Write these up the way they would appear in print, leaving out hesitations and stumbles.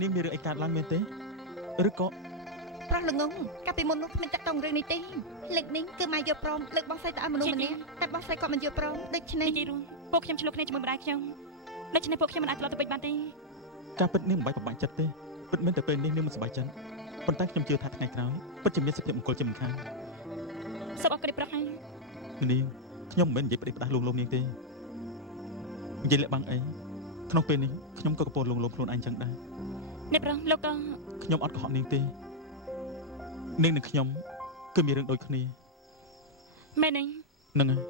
នាងមានរឿងអីកើតឡើងមែនទេឬក៏ប្រោះល្ងងកាលពីមុននោះគ្មានចាក់តងរឿងនេះទេលើកនេះគឺមកយកព្រមលើកបងស្រីទៅឲ្យមនុស្សម្នាក់តែបងស្រីគាត់មិនយកព្រមដូច្នេះនិយាយរួមពួកខ្ញុំឆ្លុះគ្នាជាមួយម្ដាយខ្ញុំដូច្នេះពួកខ្ញុំមិនអាចត្រឡប់ទៅវិញបានទេការពិតនាងមិនបាច់ប្របាក់ចិត្តទេពិតមែនតែពេលនេះនាងមិនសប្បាយចិត្តប៉ុន្តែខ្ញុំជឿថាថ្ងៃក្រោយពិតជាមានសុភមង្គលជាមិនខានសូមអរគុណប្រោះហើយនាងខ្ញុំមិនមែននិយាយប្តេជ្ញាផ្ដាស់លងលោមនាងទេនិយាយលាក់បាំងអីក្នុងពេលនេះខ្ញុំក៏កំពុងលងលោមខ្លួនឯងចឹងដែរអ្នកប្រោះលោកក៏ខ្ញុំអត់កុហកនាងទេនាងនិងខ្ញុំគឺមានរឿងដូចគ្នាមែនទេហ្នឹងហើយ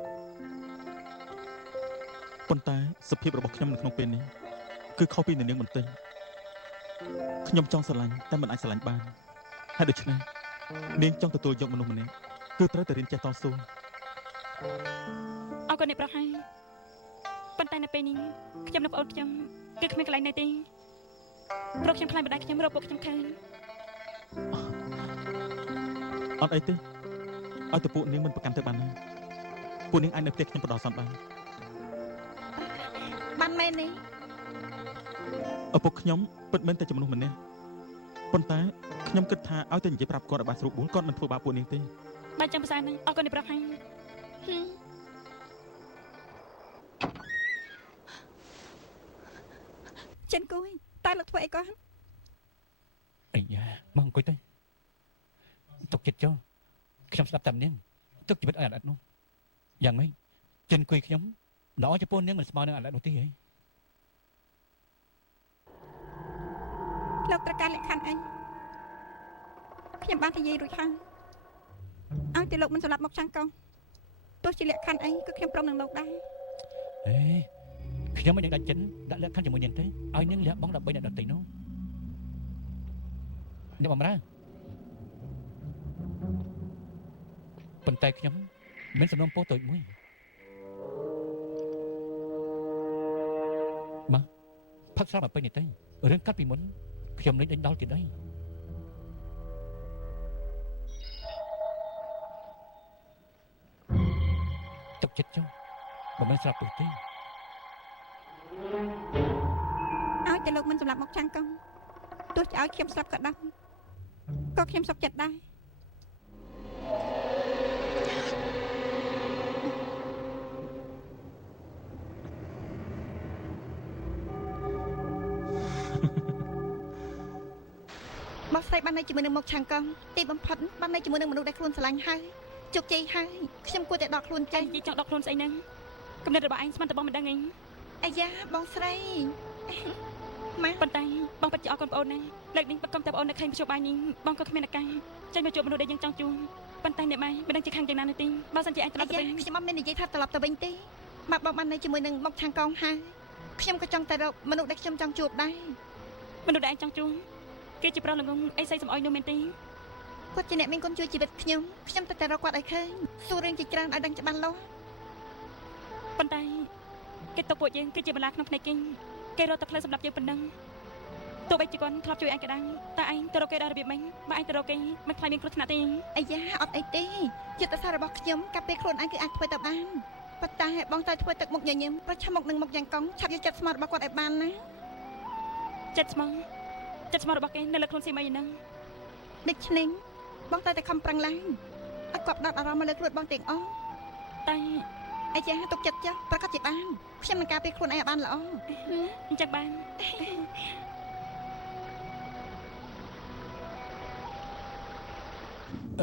ប៉ុន្តែសភាពរបស់ខ្ញុំនៅក្នុងពេលនេះគឺខុសពីនាងបន្តិចខ្ញុំចង់ស្រឡាញ់តែមិនអាចស្រឡាញ់បានហើយដូច្នេះនាងចង់ទទួលយកមនុស្សម្នាក់គឺត្រូវតែរៀនចេះតស៊ូអរគុណអ្នកប្រោះហើយប៉ុន្តែនៅពេលនេះខ្ញុំនិងប្អូនខ្ញុំគឺគ្មានកន្លែងណែទេព្រោះខ្ញុំខ្លាចម្ដាយខ្ញុំរកពួកខ្ញុំឃើញអត់អីទេឲ្យតែពួកនាងមិនប្រកាន់ទៅបានហើយពួកនាងអាចនៅផ្ទះខ្ញុំបដោះសន្នបានមែនទេឪពុកខ្ញុំពិតមែនតែជំនួសម្នាក់ប៉ុន្តែខ្ញុំគិតថាឲ្យតែនិយាយប្រាប់គាត់ឲ្យបានស្រួលបួលគាត់មិនធ្វើបាបពួកនាងទេបានចាំភាសាហ្នឹងអរគុណអ្នកប្រោះហើយចិនគួយតើលោកធ្វើអីគាត់អាយ៉ាមកអង្គុយទៅទុកចិត្តចុះខ្ញុំស្ដាប់តាមនាងទុកជីវិតឲ្យអាណិតនោះយ៉ាងម៉េចចិនគួយខ្ញុំល្អចំពោះនាងមិនស្មើនឹងអាណិតនោះទេហ៎លោកត្រូវការលក្ខខណ្ឌអីខ្ញុំបាននិយាយរួចហើយឲ្យតែលោកមិនសម្លាប់មកចាំងកងទោះជាលក្ខខណ្ឌអីក៏ខ្ញុំព្រមនឹងលោកដែរអេខ្ញុំមិននឹងដាច់ចិនដាក់លក្ខខណ្ឌជាមួយនាងទេឲ្យនាងលះបង់ដើម្បីអ្នកដទៃនោះអ្នកបំរើប៉ុន្តែខ្ញុំមានសំណុំពោតូចមួយមកផឹកស្រាមកពេញនេះទៅរឿងកាត់ពីមុនខ្ញុំនឹងដេញដោលទៀតដែរទុកចិត្តចុះមិនមែនស្រាប់ពុះទេឲ្យតែលោកមិនសម្លាប់មកចាំងកងទោះជាឲ្យខ្ញុំស្លាប់ក៏ដោយក៏ខ្ញុំសុខចិត្តដែរមកស្រីបាននៅជាមួយនឹងមកឆាំងកងទីបំផុតបាននៅជាមួយនឹងមនុស្សដែលខ្លួនស្រឡាញ់ហើយជោគជ័យហើយខ្ញុំគួរតែដកខ្លួនចេញនិយាយចង់ដកខ្លួនស្អីហ្នឹងគំនិតរបស់ឯងស្មានតែបងមិនដឹងអីអាយ៉ាបងស្រីម៉ាក់ប៉ុន្តែបងពិតជាអរគុណបងអូនណាស់លើកនេះបកុំតែបងអូននៅខេមជួបបាយនេះបងក៏គ្មានឱកាសចេញមកជួបមនុស្សដែលយើងចង់ជួបប៉ុន្តែអ្នកម៉ែមិនដឹងជាខាងយ៉ាងណានោះទេបើសិនជាឯងត្រឡប់ទៅវិញខ្ញុំអត់មាននិយាយថាត្រឡប់ទៅវិញទេម៉ាក់បងបាននៅជាមួយនឹងមកឆាំងកងហើយខ្ញុំក៏ចង់តែរកមនុស្សដែលខ្ញុំចង់ជួបដែរមនុស្សដែលឯងចង់ជួបគេជាប្រុសល្ងងអីស្អីសំអុយនោះមែនទេគាត់ជាអ្នកមានគុណជួយជីវិតខ្ញុំតែរកគាត់ឲ្យឃើញសួររឿងជាច្រើនឲ្យដឹងច្បាស់លាស់ប៉ុន្តែគេទៅពួកយើងគឺជាបន្លាក្នុងភ្នែកគេរត់តែផ្លូវសម្រាប់យើងប៉ុណ្ណឹងទោះបីជាគាត់ធ្លាប់ជួយឯងក៏ដោយតែឯងទៅរកគេដល់របៀបម៉េចបើឯងទៅរកគេមិនខ្លាចមានគ្រោះថ្នាក់ទេអាយ៉ាអត់អីទេចិត្តសាស្ត្ររបស់ខ្ញុំកាប់ពេលខ្លួនឯងគឺអាចធ្វើទៅបានប៉ុន្តែបងតែធ្វើទឹកមុខញញឹមប្រឆាំមុខនឹងមុខយ៉ាងកង់ឆាប់យកចិត្តស្មោះរបស់គាត់ឲ្យបានណាចិត្តស្មោះរបស់គេនៅលើខ្លួនស៊ីមអីហ្នឹងដូច្នេះបងតែខំប្រឹងឡើងឲ្យគាត់ដោតអារម្មណ៍មកលើខ្លួនបងទាំងអស់តែអាយ៉ាទុកចិត្តចាស់ប្រកាសជាបានខ្ញុំនឹងការពារខ្លួនឯងឲ្យបានល្អអញ្ចឹងបាន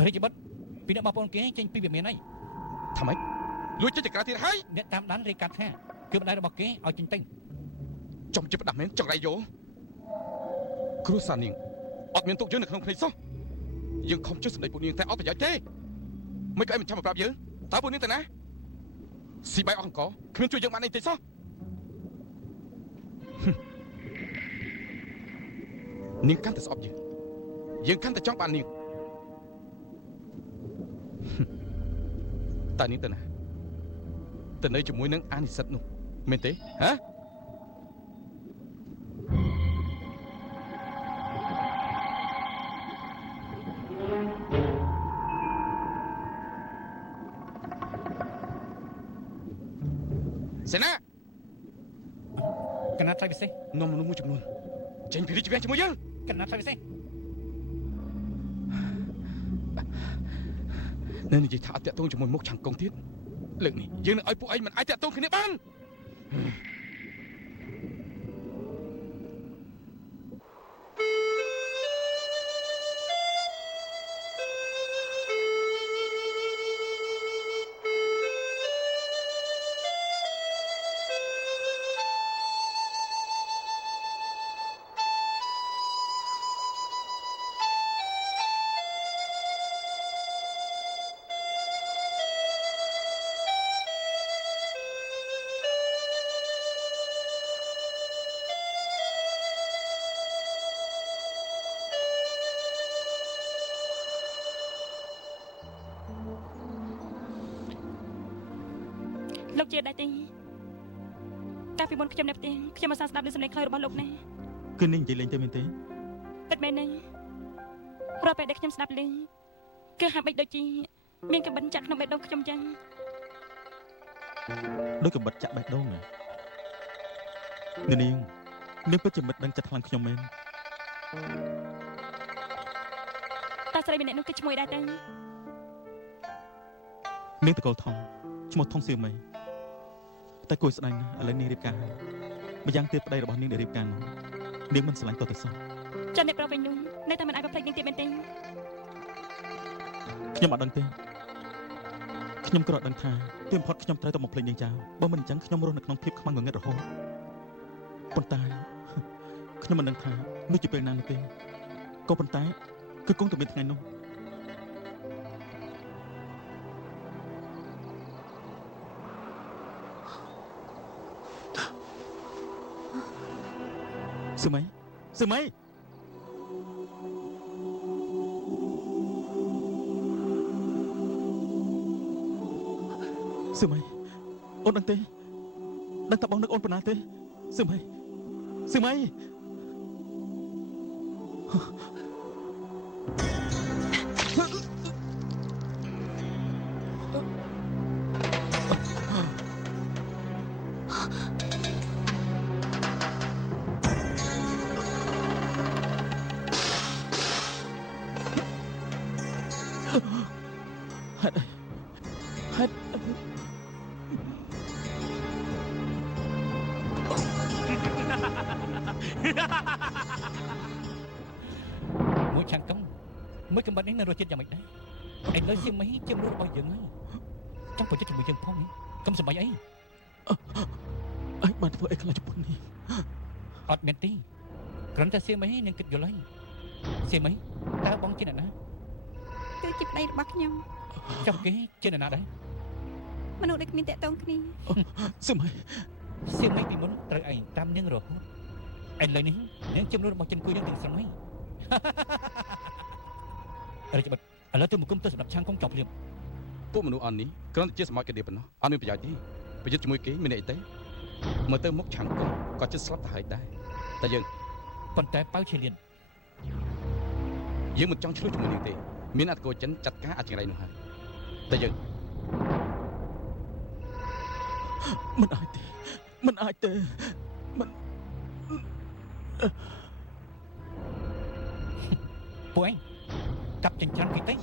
រាជបុត្រពីអ្នកបងប្អូនគេចេញពីវាមានហើយថាម៉េចលួចចេញទៅក្រៅទៀតហើយអ្នកតាមដានរាយការណ៍ថាគឺម្ដាយរបស់គេឲ្យចេញទៅចំជិះផ្ដាស់មែនចង្រៃយោគ្រួសារនាងអត់មានទុកយើងនៅក្នុងភ្នែកសោះយើងខំជួយសម្ដីពួកនាងតែអត់ប្រយោជន៍ទេមិនក៏ឯងមិនចាំមកប្រាប់យើងតើពួកនាងទៅណាស៊ីបាយអស់អង្គគ្មានជួយយើងបានអីទេសោះនាងកាន់តែស្អប់យើងកាន់តែចង់បាននាងតើនាងទៅណាទៅនៅជាមួយនឹងអានិសិទ្ធនោះមែនទេហ៎សេនាកណាត់ថ្លៃពិសេសនាំមនុស្សមួយចំនួន ចេញពីរាជវាំងជាមួយយើង កណ្ណាត់ទៅផ្សេង នៅនិយាយថាអត់តាក់ទងជាមួយមុខឆាំងកងទៀតលើកនេះយើងនឹងឲ្យពួកឯងមិនអាចតាក់ទងគ្នាបាន លោកជាដៃទីកាលពីមុនខ្ញុំនៅផ្ទះខ្ញុំមិនសាស្ដាប់នឹងសំឡេងខ្លីរបស់លោកណា គឺនេះនិយាយលេងទៅមែនទេ ពិតមែនទេរាល់ពេលដែលខ្ញុំស្ដាប់ឮគឺហាក់បីដូចជាមានកបិនចាក់ក្នុងបេះដូងខ្ញុំចឹង ដូចកបិតចាក់បេះដូងណានាងពិតជាមិត្តដឹងចិត្តខ្លាំងខ្ញុំមែន តើស្រីម្នាក់នោះគឺឈ្មោះអីដែរទៅ នាងតកលធំឈ្មោះថងសៀមីតែគួរស្ដាយណាស់ឥឡូវនាងរៀបការហើយម្យ៉ាងទៀតប្តីរបស់នាងដែលរៀបការនោះនាងមិនស្រឡាញ់តទៅសោះ ចាអ្នកប្រុសវិញនោះនៅតែមិនអាចបំភ្លេចនាងទៀតមែនទេ ខ្ញុំអត់ដឹងទេខ្ញុំគ្រាន់ដឹងថាពេលបំផុតខ្ញុំត្រូវតែមកភ្លេចនាងចោលបើមិនអញ្ចឹងខ្ញុំរស់នៅក្នុងភាពខ្មាំងងងឹតរហូតប៉ុន្តែខ្ញុំមិនដឹងថានោះជាពេលណានោះទេក៏ប៉ុន្តែគឺគង់តែមានថ្ងៃនោះសឺមីសឺមីសឺមីអូនដឹងទេដឹងថាបងនឹកអូនប៉ុណ្ណាទេសឺមីសឺមី មួយឆាំងកុងមួយកំបិតនេះនៅរសជាតិយ៉ាងម៉េចដែរឥឡូវសៀមមីជាមនុស្សរបស់យើងហើយចង់ប្រជិតជាមួយយើងផងនេះកុំសម្បាយអី អញបានធ្វើអីខ្លះចំពោះនេះ អត់មានទេគ្រាន់តែសៀមមីនឹងគិតយល់ហើយសៀមមីតើបងជាអ្នកណា គឺជាប្តីរបស់ខ្ញុំ ចុះគេជាអ្នកណាដែរ មនុស្សដែលគ្មានតាក់ទងគ្នា សឺមី សៀមមីពីមុនត្រូវឯងតាមនាងរហូតឥឡូវនេះនាងជាមនុស្សរបស់ចិនគួយយើងទាំងស្រុងហើយរាជបុត្រឥឡូវទៅមកគុំទៅសម្រាប់ឆាំងកុងចប់ភ្លាម ពួកមនុស្សអន់នេះគ្រាន់តែជាសមាជិកគ្នាប៉ុណ្ណោះអត់មានប្រយោជន៍ទេប្រយុទ្ធជាមួយគេមានន័យអីទេមើលទៅមុខឆាំងកុងក៏ជិតស្លាប់ទៅហើយដែរតែយើង ប៉ុន្តែប៉ៅឈេលៀន យើងមិនចង់ឆ្លោះជាមួយនាងទេមានអត្តកោចិនចាត់ការអាចង្រៃនោះហើយតែយើង មិនអាចទេមិនអាចទេមិន ពួកឯងកាប់ចិញ្ច្រាំគេទៅ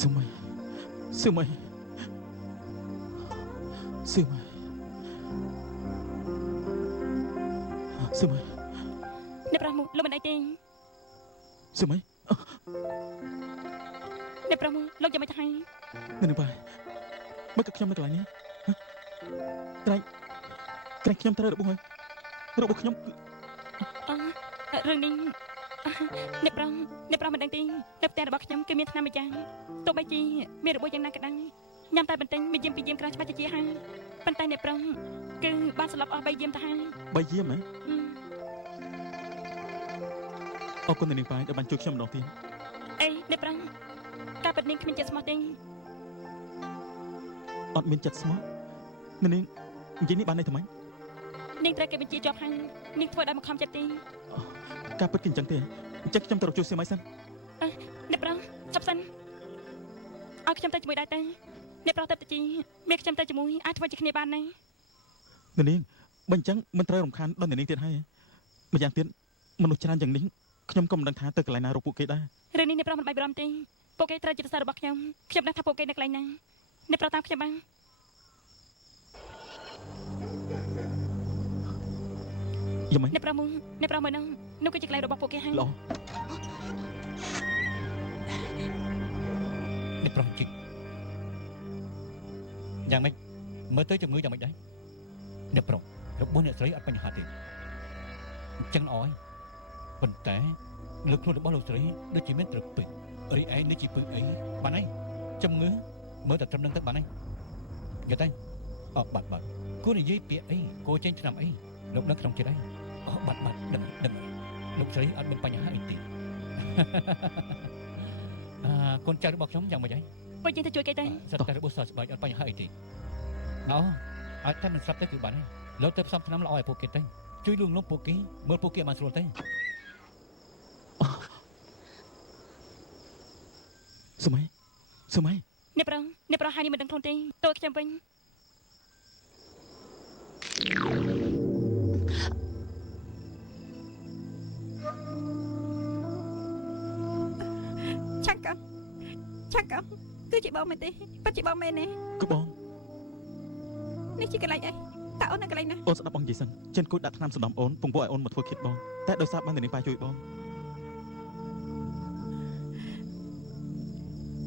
សឺមីសឺមីសឺមីសឺមី អ្នកប្រុសមកលោកមិនអីទេ សឺមី អ្នកប្រុសមកលោកយ៉ាងម៉េចទៅហើយ នៅបាយមកกับខ្ញុំនៅកន្លែងនេះក្រែងខ្ញុំត្រូវរបួសហើយរបួសខ្ញុំគឺ រឿងនេះអ្នកប្រុសមិនដឹងទេនៅផ្ទះរបស់ខ្ញុំគឺមានថ្នាំមួយយ៉ាងទោះបីជាមានរបួសយ៉ាងណាក៏ដោយញ៉ាំតែបន្ទិញមួយយាមពីរយាមក្រៅច្បាស់ជាហើយប៉ុន្តែអ្នកប្រុសគឺបានស្លាប់អស់3យាមទៅហើយ 3យាមហ៎អរគុណនាងបាយដែលបានជួយខ្ញុំម្ដងទៀត អេអ្នកប្រុសការពិតនាងគ្មានចិត្តស្មោះទេ អត់មានចិត្តស្មោះនាងនិយាយនេះបានន័យថាម៉េច ន នាងត្រូវគេបញ្ជាជាប់ហើយនាងធ្វើដោយមកខំចិត្តទេ ការពិតគឺអញ្ចឹងទេអញ្ចឹងខ្ញុំទៅរកជួយសៀមអីសិន អ្នកប្រុសចាប់សិនឲ្យខ្ញុំទៅជាមួយដែរទៅអ្នកប្រុសទៅជីមានខ្ញុំទៅជាមួយអាចធ្វើជាគ្នាបានណា នាងបើអញ្ចឹងមិនត្រូវរំខានដល់នាងទៀតហើយម្យ៉ាងទៀតមនុស្សច្រើនយ៉ាងនេះខ្ញុំក៏មិនដឹងថាទៅកន្លែងណារកពួកគេដែរ រឿងនេះអ្នកប្រុសមិនបាច់បារម្ភទេពួកគេត្រូវជាប្រសាររបស់ខ្ញុំដឹងថាពួកគេនៅកន្លែងណាអ្នកប្រុសតាមខ្ញុំបាន យំមិន អ្នកប្រុសមើលហ្នឹងនោះគឺជាកន្លែងរបស់ពួកគេហើយ ល្អ អ្នកប្រុសជីកយ៉ាងម៉េចមើលទៅជំងឺយ៉ាងម៉េចដែរអ្នកប្រុសរបស់អ្នកស្រីអត់បញ្ហាទេអញ្ចឹងអស់ប៉ុន្តែលើខ្លួនរបស់លោកស្រីដូចជាមានត្រឹកពឹករីឯនេះជាពឹកអីបានហើយជំងឺមើលតែត្រឹមនឹងទៅបានហើយយកទៅអត់បាត់គួរនិយាយពាក្យអីគួរចេញឆ្នាំអីលោកនៅក្នុងចិត្តហើយអត់បាត់ដឹងលោកស្រីអត់មានបញ្ហាអីទេ កូនចៅរបស់ខ្ញុំយ៉ាងម៉េចហើយ ពួកយើងទៅជួយគេទៅ សិតតែរបួសសើស្បែកអត់បញ្ហាអីទេណោអាចតែមិនស្រាប់ទៅគឺបានហើយលោកទៅផ្សំថ្នាំល្អឲ្យពួកគេទៅជួយលួងលោមពួកគេមើលពួកគេបានស្រួលទៅ សម័យ អ្នកប្រុសហើយនេះមិនដឹងខ្លួនទេតើខ្ញុំវិញ ឆាក់កំគឺជាបងមែនទេពិតជាបងមែនទេ គឺបង នេះជាកន្លែងអីតើអូននៅកន្លែងណា អូនស្ដាប់បងនិយាយសិនចិនគួយដាក់ថ្នាំសណ្ដំអូនពងពោះឲ្យអូនមកធ្វើឃាតបងតែដោយសារបាននាងប៉ាជួយបង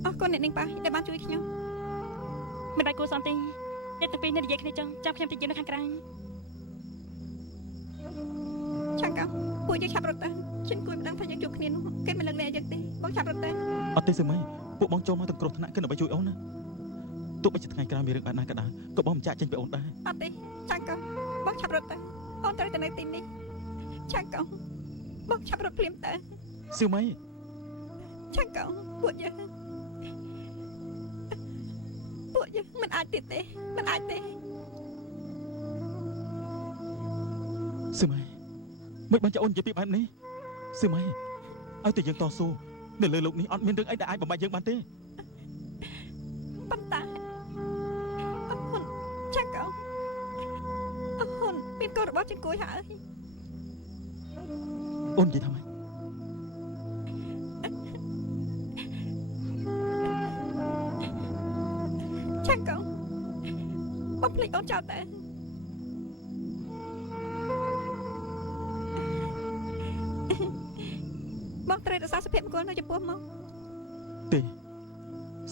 អរគុណអ្នកនាងប៉ាដែលបានជួយខ្ញុំ មិនបាច់គួរសមទេអ្នកទាំងពីរនេះនិយាយគ្នាចង់ចាំខ្ញុំទៅយើងនៅខាងក្រៅ ឆាក់កំពួកយើងឆាប់រត់ទៅចិនគួយមិនដឹងថាយើងជួបគ្នានោះគេមិនលើកលែងយ៉ាងទេបងឆាប់រត់ទៅ អត់ទេសម័យពួកបងចូលមកទាំងគ្រោះថ្នាក់គឺដើម្បីជួយអូនណាទោះបីជាថ្ងៃក្រោយមានរឿងបានណាក៏ដោយក៏បងមិនចាក់ចេញពីអូនដែរ អត់ទេឆាក់កំបងឆាប់រត់ទៅអូនត្រូវទៅនៅទីនេះឆាក់កំបងឆាប់រត់ភ្លាមទៅ សម័យ ឆាក់កំពួកយើងមិនអាចទៀតទេមិនអាចទេ សម័យមិនបានចាអូននិយាយពីបែបនេះសម័យឲ្យតែយើងតស៊ូនៅលើโลกនេះអត់មានរឿងអីដែលអាចបំបាច់យើងបានទេ ប៉ុន្តែអរគុណឆាក់កំអរគុណមានកូនរបស់ចិនគួយហើយ អូននិយាយថាម៉េច ឆាក់កំបងភ្លេចអូនចោលទៅបងត្រូវរក្សាសុភមង្គលនៅចំពោះមក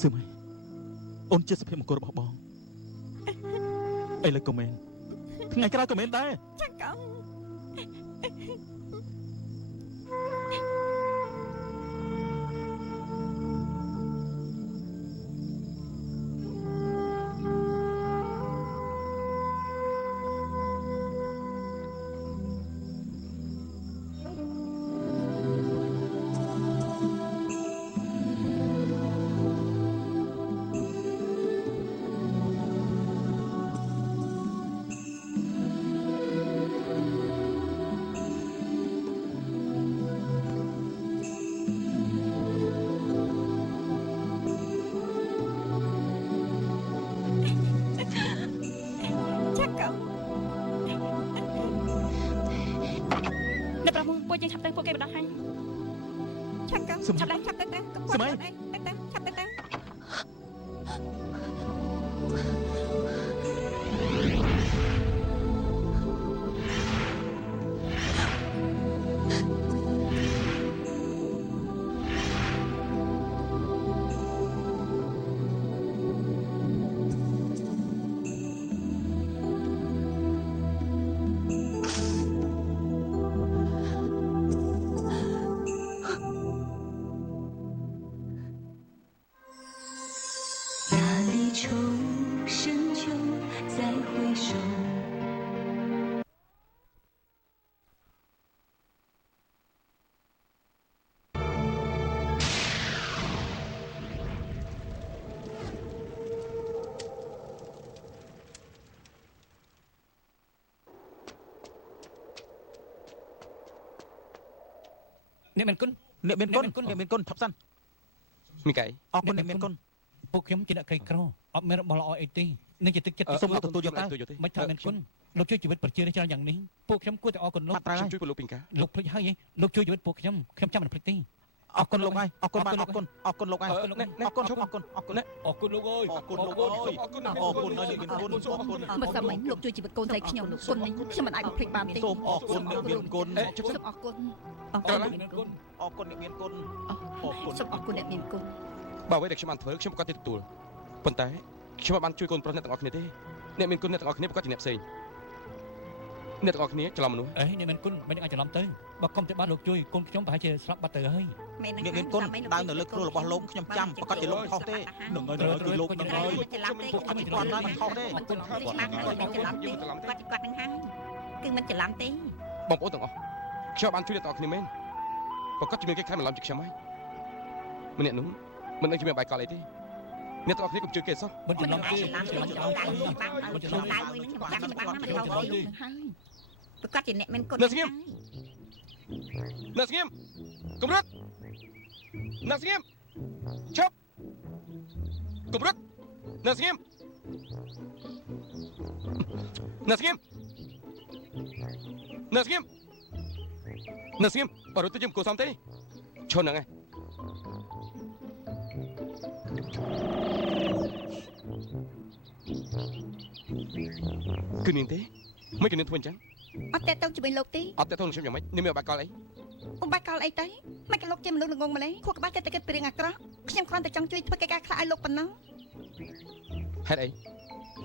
សម័យអូនជាសុភមង្គលរបស់បងឥឡូវក៏មែនថ្ងៃក្រោយក៏មែនដែរ ឆាក់កំ អ្នកប្រុសមើលពួកយើងឆាប់ទៅពួកគេបណ្ដោះហើយ ឆាក់កំ សម័យ ឆាប់ឡើងឆាប់ទៅទៅកុំ សម័យ អីទៅឆាប់ទៅទៅ អ្នកមានគុណ អ្នកមានគុណអ្នកមានគុណថប់សិន មីកៃ អរគុណអ្នកមានគុណ ពួកខ្ញុំជាអ្នកក្រីក្រអត់មានរបស់ល្អអីទេនឹងជាទឹកចិត្ត សូមលោកទទួលយកទៅ មិនថាមានគុណលោកជួយជីវិតប្រជារាស្ត្រយ៉ាងនេះពួកខ្ញុំគួរតែអរគុណលោក បាត់ត្រូវហើយ ជួយពលលោកពីងកា លោកភ្លេចហើយលោកជួយជីវិតពួកខ្ញុំចាំមិនភ្លេចទេ អរគុណលោកហើយអរគុណបាទអរគុណអរគុណលោកហើយអរគុណអរគុណអរគុណ អរគុណលោកអើយ អរគុណលោកអើយអរគុណអរគុណអ្នកមានគុណអរគុណ មើលសាមិញលោកជួយជីវិតកូនស្រីខ្ញុំគុណនេះខ្ញុំមិនអាចបំភ្លេចបានទេ សូមអរគុណអ្នកមានគុណ ជប់ សូមអរគុណ អរគុណមានគុណ អរគុណអ្នកមានគុណអរគុណ សូមអរគុណអ្នកមានគុណ បើអ្វីដែលខ្ញុំបានធ្វើខ្ញុំប្រកាសទទួលប៉ុន្តែខ្ញុំបានជួយកូនប្រុសអ្នកទាំងអស់គ្នាទេអ្នកមានគុណអ្នកទាំងអស់គ្នាប្រកាសជាអ្នកផ្សេងអ្នកទាំងអស់គ្នាច្រឡំមនុស្ស អេអ្នកមានគុណមិនអាចច្រឡំទៅបើកុំតែបានលោកជួយកូនខ្ញុំប្រហែលជាស្លាប់បាត់ទៅហើយ អ្នកមានគុណដើរនៅលើគ្រួរបស់លោកខ្ញុំចាំប្រកាសជាលោកខុសទេនឹងហើយគឺលោកនឹងហើយ ច្រឡំទេ ពួកអត់គាត់ហើយមិនខុសទេ មិនច្រឡំទេច្បាស់ហើយមិនច្រឡំទេគាត់នឹងហើយគឺមិនច្រឡំទេ បងប្អូនទាំងអស់ខ្ញុំបានជួយអ្នកទាំងអស់គ្នាមែនប្រកាសជាមានគេខែបន្លំជាខ្ញុំហើយម្នាក់នោះមិនដឹងជាមានបាយកលអីទេអ្នកទាំងអស់គ្នាកុំជឿគេសោះ មិនច្រឡំទេ ច្រឡំទេមិនច្រឡំទេច្បាស់ហើយច្រឡំដៅមួយនេះខ្ញុំចាំច្បាស់ណាស់មិនខុសទេហើយប្រកាសជាអ្នកមានគុណ អ្នកស្ងៀមគម្រិតអ្នកស្ងៀមឈប់គម្រិតអ្នកស្ងៀមអ្នកស្ងៀមអ្នកស្ងៀមអ្នកស្ងៀមបើរត់ទៅយើងគួរសំទេឈន់ហ្នឹងឯងគឺនាងទេមិនគឺនាងធ្វើអញ្ចឹង អត់តេតទៅជាមួយលោកទេ អត់តែទៅនឹងខ្ញុំយ៉ាងម៉េចនាងមានបាយកលអី ឧបាយកលអីទៅមិនក៏លោកជាមនុស្សល្ងងម្លេះខួរក្បាលចិត្តតែគិតពីរឿងអាក្រក់ខ្ញុំគ្រាន់តែចង់ជួយធ្វើកិច្ចការខ្លះឲ្យលោកប៉ុណ្ណោះ ហេតុអី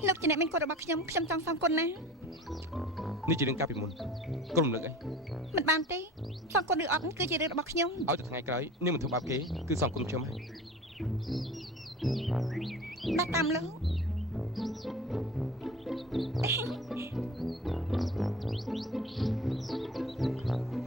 លោកជាអ្នកមានគុណរបស់ខ្ញុំចង់សងគុណណា នេះជារឿងការពីមុនក្រុមរំលឹកអី មិនបានទេសងគុណឬអត់គឺជារឿងរបស់ខ្ញុំ ឲ្យតែថ្ងៃក្រោយនាងមិនធ្វើបាបគេគឺសងគុណខ្ញុំហើយ ដាក់តាមលោក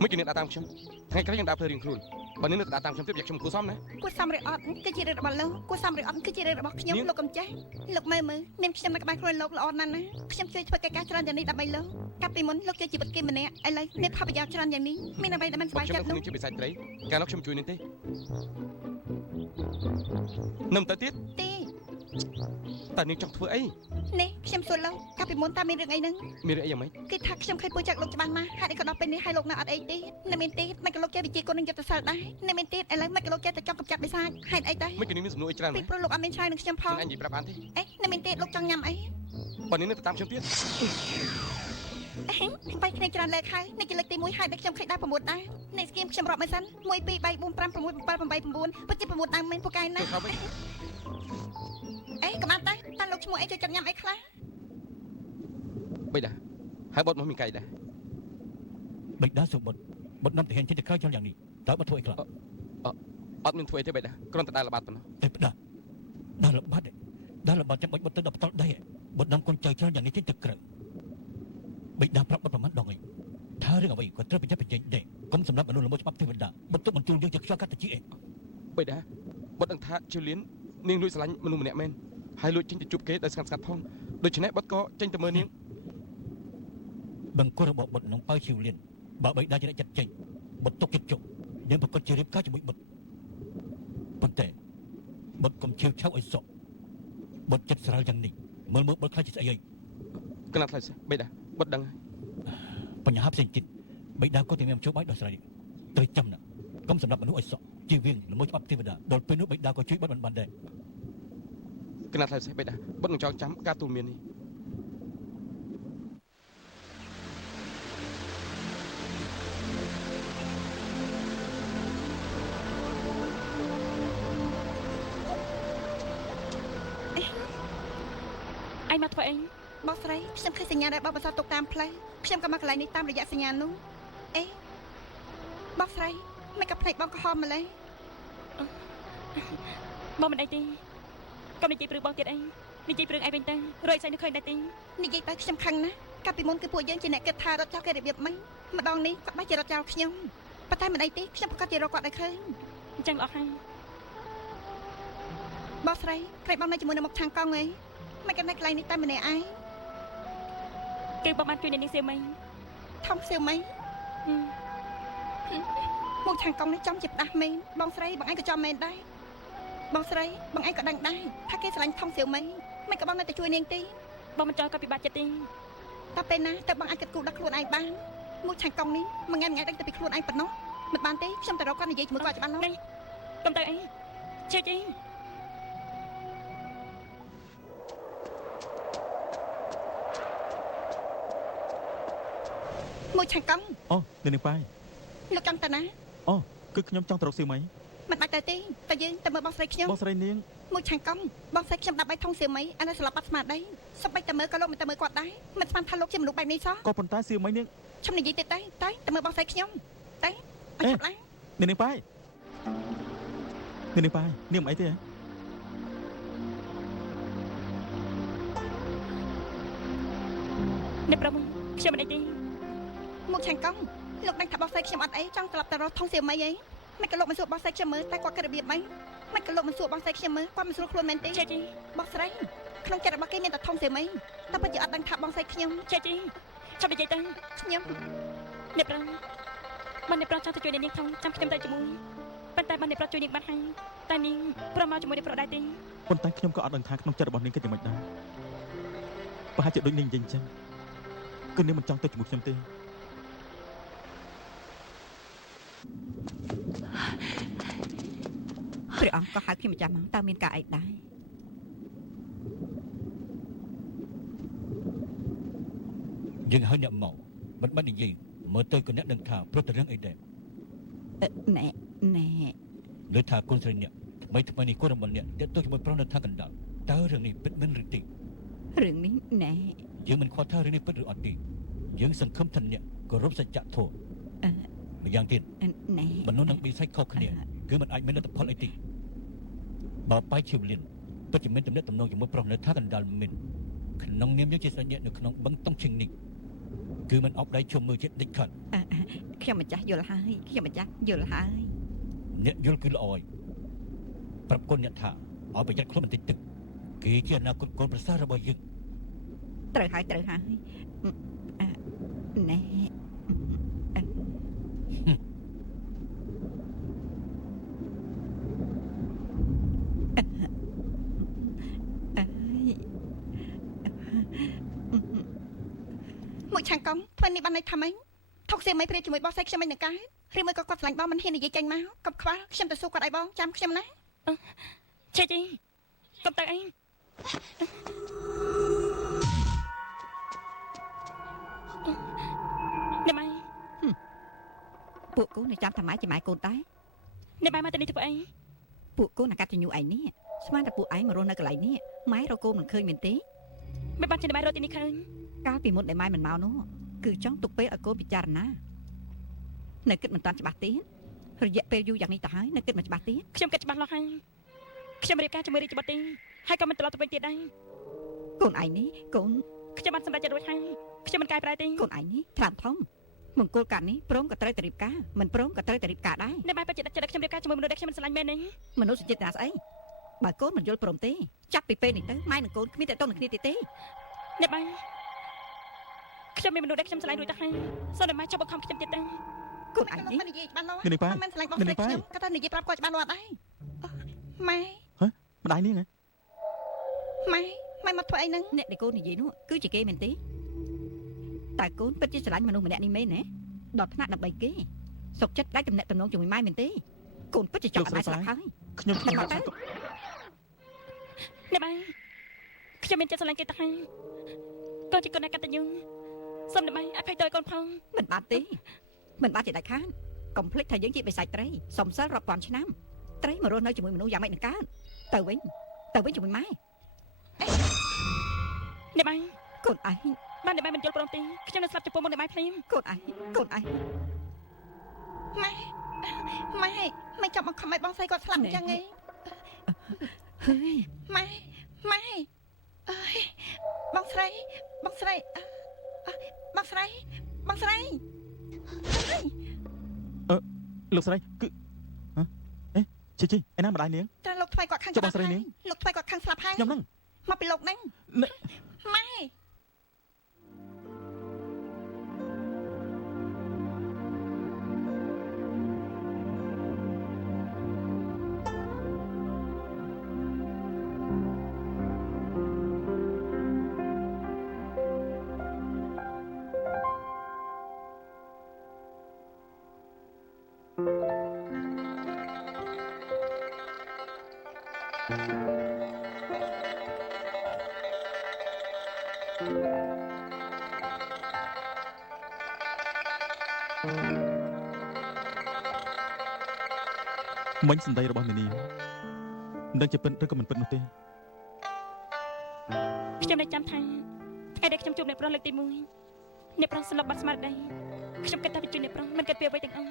មិនគិតនាងដើរតាមខ្ញុំថ្ងៃក្រោយយើងដើរធ្វើរៀងខ្លួនបើនាងនៅដើរតាមខ្ញុំទៀតយកខ្ញុំគួរសមណា គួរសមឬអត់គឺជារឿងរបស់លោកគួរសមឬអត់គឺជារឿងរបស់ខ្ញុំលោកកំចាស់លោកមើលមានខ្ញុំនៅក្បែរខ្លួនលោកល្អណាស់ណាខ្ញុំជួយធ្វើកិច្ចការច្រើនយ៉ាងនេះដើម្បីលោកកាលពីមុនលោកជួយជីវិតគេម្នាក់ឥឡូវមានផលប្រយោជន៍ច្រើនយ៉ាងនេះមានអ្វីដែលមិនសប្បាយ ខ្ញុំ ចិត្ត នឹង លោក ជាបិសាចត្រីកាលនោះខ្ញុំជួយនាងទេនឹងទៅទៀត ទេ តើនាងចង់ធ្វើអី នេះខ្ញុំសួរលោកកាលពីមុនតើមានរឿងអីហ្នឹង មានរឿងអីយ៉ាងម៉េច គឺថាខ្ញុំឃើញពូចាក់លោកច្បាស់ណាស់ហេតុអីក៏ដល់ពេលនេះឲ្យលោកនៅអត់អីទេនៅមានទេមិនក៏លោកចេះវិជាគុណនឹងយុទ្ធសាស្ត្រដែរនៅមានទេឥឡូវមិនក៏លោកចេះតែចង់កំចាត់បិសាចហេតុអីដែរ មិនគិតនាងមានសំណួរអីច្រើន ពី ណា ព្រោះលោកអត់មានឆ្លើយនឹងខ្ញុំផង មិនអញនិយាយប្រាប់បានទេ អេនៅមានទេលោកចង់ញ៉ាំអី បើនាងនៅទៅតាមខ្ញុំទៀត បាយគ្នាច្រើនលើកហើយនេះជាលើកទី1ហើយដែលខ្ញុំឃើញដែរ9ដែរនេះស្គីមខ្ញុំរាប់មើលសិន1 2 3 4 5 6 7 8 9ពិតជា9ដែរមែនពូកែណា ទៅថាវិញ អេក៏បានដែរតើលោកឈ្មោះអីជួយចាំញ៉ាំអីខ្លះ បិដាហើយបត់មកមីកៃដែរប ិតាសុបុតបុតនាំទៅហ៊ានចិត្តក្រោយយ៉ាងនេះតើបុតធ្វើអីខ្លះ អត់មានធ្វើអីទេបិដាគ្រាន់តែដើរល្បាតប៉ុណ្ណោះ តែបិតាដល់ល្បាតចាំបាច់បុតទៅដល់ផ្ទល់ដីបុតនាំកូនចៅច្រើនយ៉ាងនេះចេញទៅក្រៅបិតាប្រាប់បុតប្រមាណដងឯងថារឿងអ្វីក៏ត្រូវប្រយ័ត្នប្រយែងដែរកុំសម្រាប់មនុស្សល្មើសច្បាប់ទេបិតាបុតទុកបន្ទូលយើងជាខ្យល់កាត់ទៅជាឯង បិដាបត់ដឹងថាជឿលៀននាងលួចស្រឡាញ់មនុស្សម្នាក់មែនហើយលួចចេញទៅជួបគេដោយស្ងាត់ផងដូច្នេះបត់ក៏ចេញទៅមើលនាង បង្គោលរបស់បុតនឹងឲ្យជីវលៀនបើបិតាជាអ្នកចាត់ចេញបុតទុកចិត្តចុះយើងប្រកាសជារៀបការជាមួយបុតប៉ុន្តែបុតកុំឈៀវឆៅឲ្យសក់បុតចិត្តស្រាលយ៉ាងនេះមើលបុតខ្លាចជាស្អីហើយក ណាត់ខ្លះបិដាបត់ដឹងហើយ បញ្ហាផ្សេងទៀតបិតាក៏តែមានជួយបាយដោះស្រាយត្រូវចាំណាកុំសម្រាប់មនុស្សឲ្យសក់ជីវៀងល្មើសច្បាប់ទេវតាដល់ពេលនោះបិតាក៏ជួយបាត់បានដែរ កណាត់ខ្លះបិដាបត់នឹងចងចាំការទូលមាននេះ ឯងមកធ្វើអី បោះស្រីខ្ញុំឃើញសញ្ញាដែលបោះបន្សល់ទុកតាមផ្លូវខ្ញុំក៏មកកន្លែងនេះតាមរយៈសញ្ញានោះអេបោះស្រីមិនក៏ភ្នែកបងក្រហមម្លេះ បងមិនអីទេកុំនិយាយព្រឺបងទៀតអីនិយាយព្រឺឯងវិញទៅរយស្អីនៅឃើញដែរទេ និយាយទៅខ្ញុំខឹងណាស់កាលពីមុនគឺពួកយើងជាអ្នកគិតថារត់ចោលគេរបៀបម៉េចម្ដងនេះគាត់បាច់ជារត់ចោលខ្ញុំប៉ុន្តែមិនអីទេខ្ញុំប្រកាសជារកគាត់ឲ្យឃើញ អញ្ចឹងល្អហើយ បោះស្រីក្រែកបងនៅជាមួយនៅមុខខាងកង់អីមិនក៏នៅកន្លែងនេះតែម្នាក់ឯង គឺបងបានជួយអ្នកនាងសៀវមី ធំសៀវមី ហឹម មកខាងកង់នេះចំជាផ្ដាស់មែនបងស្រីបងឯងក៏ចំមែនដែរបងស្រីបងឯងក៏ដឹងដែរថាគេស្រឡាញ់ថងសៀវមីមិនក៏បងនៅតែជួយនាងទេ បងមិនចង់ឲ្យគាត់ពិបាកចិត្តទេ តែពេលណាតើបងអាចគិតគូរដល់ខ្លួនឯងបានមកខាងកង់នេះមួយថ្ងៃដឹងតែពីខ្លួនឯងប៉ុណ្ណោះមិនបានទេខ្ញុំទៅរកគាត់និយាយជាមួយគាត់ច្បាស់ណាស់ កុំទៅអីជឿជី មកខាងកង់ អូនាងប៉ាយ លោកចង់ទៅណា អូគឺខ្ញុំចង់ទៅរកសៀវមី មិនបាច់ទៅទេតែយើងទៅមើលបងស្រីខ្ញុំ បងស្រីនាង មកខាងកង់បងស្រីខ្ញុំដើម្បីថងសៀវមីអានេះស្លាប់បាត់ស្មារតីសម្បីតែមើលក៏លោកមិនទៅមើលគាត់ដែរមិនស្មានថាលោកជាមនុស្សបែបនេះសោះ ក៏ប៉ុន្តែសៀវមីនាង ខ្ញុំនិយាយទេតែទៅមើលបងស្រីខ្ញុំតែអត់ចាប់ឡើង នាងប៉ាយនាងប៉ាយនាងមិនអីទេហ៎ អ្នកប្រមុំខ្ញុំមិនអីទេ មកខាងកង់លោកដឹងថាបងស្រីខ្ញុំអត់អីចង់ត្រឡប់ទៅរកថងសៀវមីអីមិនក៏លោកមិនសួរបងស្រីខ្ញុំមើលតែគាត់គិតរបៀបម៉េចមិនក៏លោកមិនសួរបងស្រីខ្ញុំមើលគាត់មិនស្រួលខ្លួនមែនទេ ជឿជី បងស្រីក្នុងចិត្តរបស់គេមានតែថងសៀវមីតែពិតជាអត់ដឹងថាបងស្រីខ្ញុំ ជឿជីចាំនិយាយទៅ ខ្ញុំ អ្នកប្រមិនអ្នកប្រចង់ទៅជួយនាងថងចាំខ្ញុំទៅជាមួយប៉ុន្តែបានអ្នកប្រជួយនាងបានហើយតែនាងប្រមកជាមួយអ្នកប្រដែរទេ ប៉ុន្តែខ្ញុំក៏អត់ដឹងថាក្នុងចិត្តរបស់នាងគិតយ៉ាងម៉េចដែរប្រហែលជាដូចនាងនិយាយអញ្ចឹងគឺនាងមិនចង់ទៅជាមួយខ្ញុំទេ ព្រះអង្គក៏ហៅខ្ញុំម្ចាស់មកតើមានការអីដែរ យើងឲ្យអ្នកមកមិនបាច់និយាយមើលទៅក៏អ្នកដឹងថាព្រោះតែរឿងអីដែរ ណែណែ លើថាគុណស្រីអ្នកថ្មីថ្មីនេះគុណរបស់អ្នកទៅជាមួយប្រុសនៅថាកណ្ដាលតើរឿងនេះពិតមែនឬទេ រឿងនេះណែ យើងមិនខ្វល់ថារឿងនេះពិតឬអត់ទេយើងសង្ឃឹមថាអ្នកគោរពសច្ចធម៌ម្យ៉ាងទៀត ណែ មនុស្សនឹងបិសាចខុសគ្នាគឺមិនអាចមានលទ្ធផលអីទេបើបាយជាវលិនពិតជាមានទំនាក់ទំនងជាមួយប្រុសនៅថាកណ្ដាលមិនក្នុងនាមយើងជាស្រីអ្នកនៅក្នុងបឹងតុងឈិងនេះគឺមិនអបដៃជុំមើលចិត្តដេចខាត់ ខ្ញុំម្ចាស់យល់ហើយខ្ញុំម្ចាស់យល់ហើយ អ្នកយល់គឺល្អហើយប្រាប់កូនអ្នកថាឲ្យប្រយ័ត្នខ្លួនបន្តិចទឹកគេជាអនាគតកូនប្រសាររបស់យើង ត្រូវហើយណែអើយ មកខាងកង់ធ្វើនេះបានន័យថាម៉េចថុកសៀវមីព្រាបជាមួយបងស្រីខ្ញុំមិននឹងកើតឬមួយក៏គាត់ឆ្លាញ់បងមិនហ៊ាននិយាយចេញមកកុំខ្វល់ខ្ញុំទៅសួរគាត់ឲ្យបងចាំខ្ញុំណា ជឿជីកុំទៅអីអ្នកម៉ែ ពួកគូនៅចាំថាម៉ែជាម៉ែកូនដែរ អ្នកម៉ែមកទៅនេះធ្វើអី ពួកគូនឹងកាត់ជញ្ញូឯងនេះស្មានតែពួកឯងមករស់នៅកន្លែងនេះម៉ែរកគូមិនឃើញមែនទេ មិនបានជាអ្នកម៉ែរត់ទីនេះឃើញ កាលពីមុនដែលម៉ែមិនមកនោះគឺចង់ទុកពេលឲ្យកូនពិចារណានៅគិតមិនតាន់ច្បាស់ទេរយៈពេលយូរយ៉ាងនេះទៅហើយនៅគិតមិនច្បាស់ទេ ខ្ញុំគិតច្បាស់លាស់ហើយខ្ញុំរៀបការជាមួយរាជបុត្រទេហើយក៏មិនត្រឡប់ទៅវិញទៀតដែរ កូនឯងនេះកូន ខ្ញុំបានសម្រេចចិត្តរួចហើយខ្ញុំមិនកែប្រែទេ កូនឯងនេះថ្លាមធំមង្គលការនេះព្រមក៏ត្រូវតែរៀបការមិនព្រមក៏ត្រូវតែរៀបការដែរ អ្នកម៉ែពិតជាដឹកចិត្តខ្ញុំរៀបការជាមួយមនុស្សដែលខ្ញុំមិនស្រឡាញ់មែនទេ មនុស្សសេចក្ដីស្អីបើកូនមិនយល់ព្រមទេចាប់ពីពេលនេះទៅម៉ែនិងកូនគ្មានតែតនឹងគ្នាទៀតទេ អ្នកម៉ែខ្ញុំមានមនុស្សដែលខ្ញុំស្រឡាញ់រួចទៅហើយសូមអ្នកម៉ែចាប់បង្ខំខ្ញុំទៀតទៅ កូនឯងនេះ មិននិយាយច្បាស់លាស់ នាងប៉ាយ មិនឆ្លាញ់បងស្រីខ្ញុំគាត់តែនិយាយប្រាប់គាត់ច្បាស់លាស់ដែរម៉ែ ម្ដាយនាងហ៎ ម៉ែមកធ្វើអីហ្នឹង អ្នកដែលកូននិយាយនោះគឺជាគេមែនទេតើកូនពិតជាស្រឡាញ់មនុស្សម្នាក់នេះមែនទេដល់ថ្នាក់ដើម្បីគេសុកចិត្តដាច់ទំនាក់ទំនងជាមួយម៉ែមែនទេកូនពិតជាចង់ឲ្យម៉ែស្លាប់ហើយ ខ្ញុំ តែមកទៅ អ្នកម៉ែខ្ញុំមានចិត្តស្រឡាញ់គេទៅហើយកូនជាកូនដែលកតញ្ញូសូមអ្នកម៉ែអភ័យទោសឲ្យកូនផង មិនបានទេមិនបានជាដាច់ខាតកុំភ្លេចថាយើងជាបិសាចត្រីសំសិលរាប់ពាន់ឆ្នាំត្រីមករស់នៅជាមួយមនុស្សយ៉ាងម៉េចនឹងកើតទៅវិញជាមួយម៉ែ អ្នកម៉ែ កូនឯង បានអ្នកម៉ែមិនយល់ព្រមទេខ្ញុំនឹងស្លាប់ចំពោះមុខអ្នកម៉ែភ្លាម កូនឯង ម៉ែចាំបង្ខំឲ្យបងស្រីគាត់ស្លាប់អញ្ចឹងឯង ហើយ ម៉ែអើយបងស្រីបងស្រី លោកស្រីគឺអេជីឯណាម្ដាយនាង តែលោកថ្មីគាត់ខាងលោកថ្មីគាត់ខាងស្លាប់ហើយ ខ្ញុំហ្នឹង មកពីលោកហ្នឹងម៉ែ អ មិញសម្ដីរបស់នាងមិនដឹងជាពិតឬក៏មិនពិតនោះទេ ខ្ញុំនៅចាំថាថ្ងៃដែលខ្ញុំជួបអ្នកប្រុសលើកទី1អ្នកប្រុសស្លាប់បាត់ស្មារតីខ្ញុំគិតថាវាជួយអ្នកប្រុសមិនគិតពីអ្វីទាំងអស់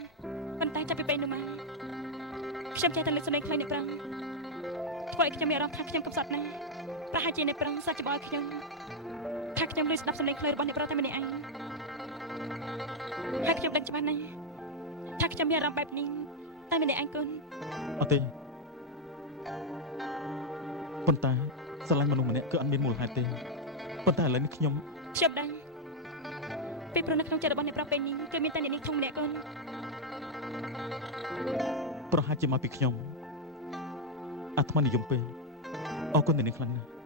ប៉ុន្តែចាប់ពីពេលនោះមកខ្ញុំចេះតែលើកសំឡេងខ្លាចអ្នកប្រុសធ្វើឲ្យខ្ញុំមានអារម្មណ៍ថាខ្ញុំកំសត់ណាស់ប្រហែលជាអ្នកប្រុសសាច់ច្បល់ខ្ញុំថាខ្ញុំលឺស្ដាប់សំឡេងខ្លាចរបស់អ្នកប្រុសតែម្នាក់ឯងហើយខ្ញុំដឹងច្បាស់ណាស់ថាខ្ញុំមានអារម្មណ៍បែបនេះតែម្នាក់ឯងគុណ អត់ទេប៉ុន្តែស្រឡាញ់មនុស្សម្នាក់គឺអត់មានមូលហេតុទេប៉ុន្តែឥឡូវនេះខ្ញុំ ដឹងពីព្រោះនៅក្នុងចិត្តរបស់អ្នកប្រុសពេលនេះគឺមានតែអ្នកនេះធំម្នាក់គុណ ប្រហែលជាមកពីខ្ញុំអាត្មានិយមពេកអរគុណនាងខ្លាំងណាស់